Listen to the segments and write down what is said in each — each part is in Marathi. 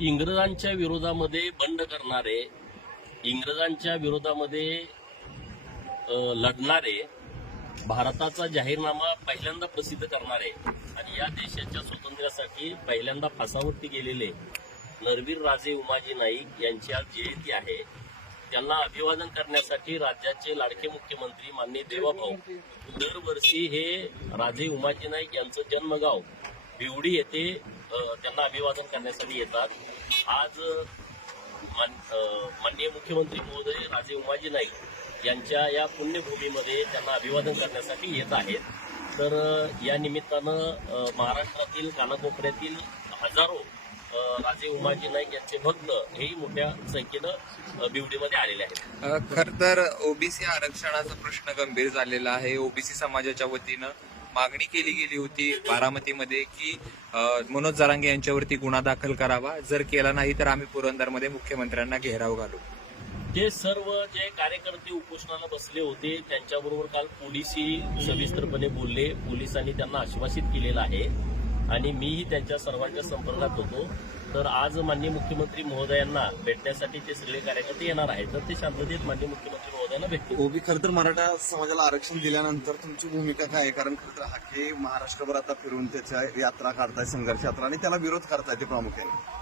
इंग्रजांच्या विरोधामध्ये बंड करणारे इंग्रजांच्या विरोधामध्ये लढणारे भारताचा जाहीरनामा पहिल्यांदा प्रसिद्ध करणारे आणि या देशाच्या स्वातंत्र्यासाठी पहिल्यांदा फासावरती गेलेले नरवीर राजे उमाजी नाईक यांची आज जयंती आहे. त्यांना अभिवादन करण्यासाठी राज्याचे लाडके मुख्यमंत्री माननीय देवाभाऊ दरवर्षी हे राजे उमाजी नाईक यांचं जन्मगाव बिवडी येथे त्यांना अभिवादन करण्यासाठी येतात. आज माननीय मुख्यमंत्री महोदय राजे उमाजी नाईक यांच्या या पुण्यभूमीमध्ये त्यांना अभिवादन करण्यासाठी येत आहेत. तर या निमित्तानं महाराष्ट्रातील कानाकोपऱ्यातील हजारो राजे उमाजी नाईक यांचे भक्त हेही मोठ्या संख्येनं बिवडीमध्ये आलेले आहेत. खर तर ओबीसी आरक्षणाचा प्रश्न गंभीर झालेला आहे. ओबीसी समाजाच्या वतीनं मागणी केली गेली होती बारामतीमध्ये की मनोज जरांगे यांच्यावरती गुन्हा दाखल करावा. जर केला नाही तर आम्ही पुरंदरमध्ये मुख्यमंत्र्यांना घेराव घालू. ते सर्व जे कार्यकर्ते उपोषणाला बसले होते त्यांच्याबरोबर काल पोलिसही सविस्तरपणे बोलले. पोलिसांनी त्यांना आश्वासित केलेलं आहे. आणि मीही त्यांच्या सर्वांच्या संपर्कात होतो. तर आज माननीय मुख्यमंत्री महोदयांना भेटण्यासाठी ते सगळे कार्यकर्ते येणार आहेत. तर ते शांततेत माननीय मुख्यमंत्री महोदयांना भेटतील. ओबी खरं तर मराठा समाजाला आरक्षण दिल्यानंतर तुमची भूमिका काय आहे? कारण खरं तर हाके महाराष्ट्रभर आता फिरून त्याच्या यात्रा काढताय संघर्ष यात्रा आणि त्याला विरोध करताय ते प्रामुख्याने.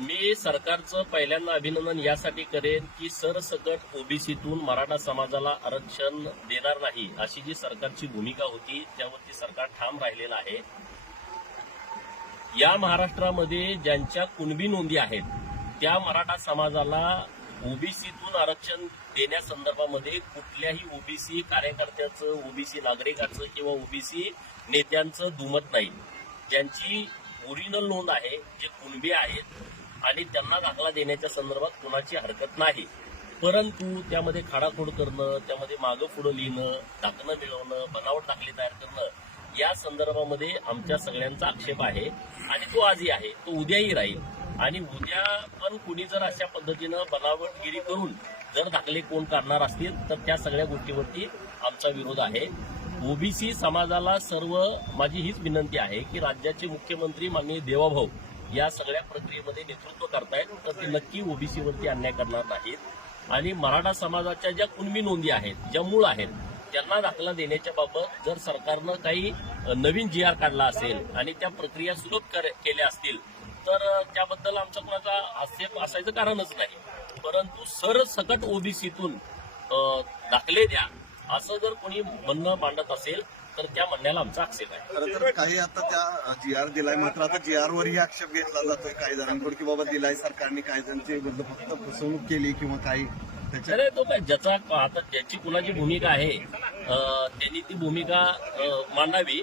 मी सरकारचं पहिल्यांदा अभिनंदन यासाठी करेन की सरसकट ओबीसीतून मराठा समाजाला आरक्षण देणार नाही अशी जी सरकारची भूमिका होती त्यावरती सरकार ठाम राहिलेलं आहे. या महाराष्ट्रामध्ये ज्यांच्या कुणबी नोंदी आहेत त्या मराठा समाजाला ओबीसीतून आरक्षण देण्यासंदर्भामध्ये कुठल्याही ओबीसी कार्यकर्त्याचं ओबीसी नागरिकाचं किंवा ओबीसी नेत्यांचं दुमत नाही. ज्यांची ओरिजिनल नोंद आहे जे कुणबी आहेत आणि त्यांना दाखला देण्याच्या संदर्भात कुणाची हरकत नाही. परंतु त्यामध्ये खाडाखोड करणं त्यामध्ये मागं पुढं लिहिणं दाखलं मिळवणं बनावट दाखले तयार करणं या संदर्भामध्ये आमच्या सगळ्यांचा आक्षेप आहे आणि तो आजही आहे. तो उद्याही राहील. आणि उद्या पण कुणी जर अशा पद्धतीनं बनावटगिरी करून जर दाखले कोण काढणार असतील तर त्या सगळ्या गोष्टीवरती आमचा विरोध आहे. ओबीसी समाजाला सर्व माझी हीच विनंती आहे की राज्याचे मुख्यमंत्री माननीय देवाभाऊ या सगळ्या प्रक्रियेमध्ये नेतृत्व करतायत तर ते नक्की ओबीसीवरती अन्याय करणार नाहीत. आणि मराठा समाजाच्या ज्या कुणबी नोंदी आहेत ज्या मूळ आहेत त्यांना दाखला देण्याच्या बाबत जर सरकारनं काही नवीन जी आर काढला असेल आणि त्या प्रक्रिया सुलभ केल्या असतील तर त्याबद्दल आमचा कोणाचा आक्षेप असायचं कारणच नाही. परंतु सरसकट ओबीसीतून दाखले द्या असं जर कोणी म्हणणं मांडत असेल तर त्या म्हणण्याला आमचा आक्षेप आहे. खरं तर काही आता त्या जी आर दिलाय मात्र आता जी आर वरही आक्षेप घेतला जातोय काही जणांकडून की बाबा दिलाय सरकारने काही जणांची फक्त फसवणूक केली किंवा काही अरे तो काय ज्याचा आता ज्याची कुणाची भूमिका आहे त्यांनी ती भूमिका मांडावी.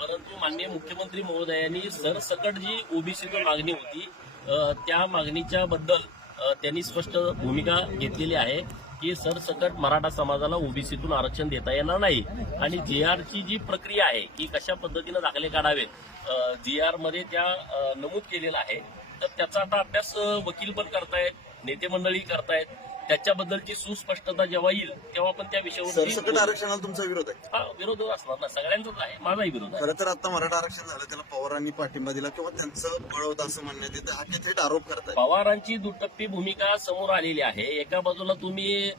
परंतु माननीय मुख्यमंत्री महोदयांनी सरसकट जी ओबीसीची मागणी होती. त्या मागणीच्या बद्दल त्यांनी स्पष्ट भूमिका घेतलेली आहे की सरसकट मराठा समाजाला ओबीसीतून आरक्षण देता येणार नाही. आणि जे आरची जी प्रक्रिया आहे की कशा पद्धतीनं दाखले काढावेत? जी आरमध्ये त्या नमूद केलेलं आहे. तर त्याचा आता अभ्यास वकील पण करतायत नेते मंडळी करतायत. त्याच्याबद्दलची सुस्पष्टता जेव्हा येईल तेव्हा आपण त्या सरसकट विषयावर आरक्षणाला तुमचा विरोध आहे. हा विरोध असणार ना सगळ्यांचाच आहे माझाही विरोध आहे. खरं तर आता मराठा आरक्षण झालं त्याला पवारांनी पाठिंबा दिला किंवा त्यांचं बळवत असं म्हणण्यात येतं हाके थेट आरोप करताय पवारांची दुटप्पी भूमिका समोर आलेली आहे. एका बाजूला तुम्ही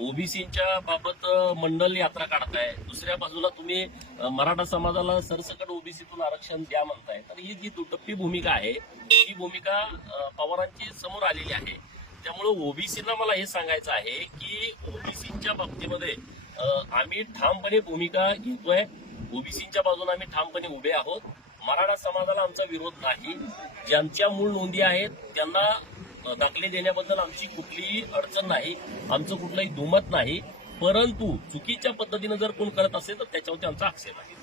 ओबीसीच्या बाबत अं, मंडल यात्रा काढताय. दुसऱ्या बाजूला तुम्ही अं, मराठा समाजाला सरसकट ओबीसीतून आरक्षण द्या म्हणताय. तर ही जी दुटप्पी भूमिका आहे ही भूमिका अं, पवारांची समोर आलेली आहे. त्यामुळे ओबीसीला मला हे सांगायचं आहे की ओबीसीच्या बाबतीमध्ये आम्ही ठामपणे भूमिका घेतोय. ओबीसीच्या बाजूने आम्ही ठामपणे उभे आहोत. मराठा समाजाला आमचा विरोध नाही. ज्यांच्या मूळ नोंदी आहेत त्यांना दाखले देण्याबद्दल आमची कुठलीही अडचण नाही. आमचं कुठलंही दुमत नाही. परंतु चुकीच्या पद्धतीनं जर कोण करत असेल तर त्याच्यावरती आमचा आक्षेप आहे.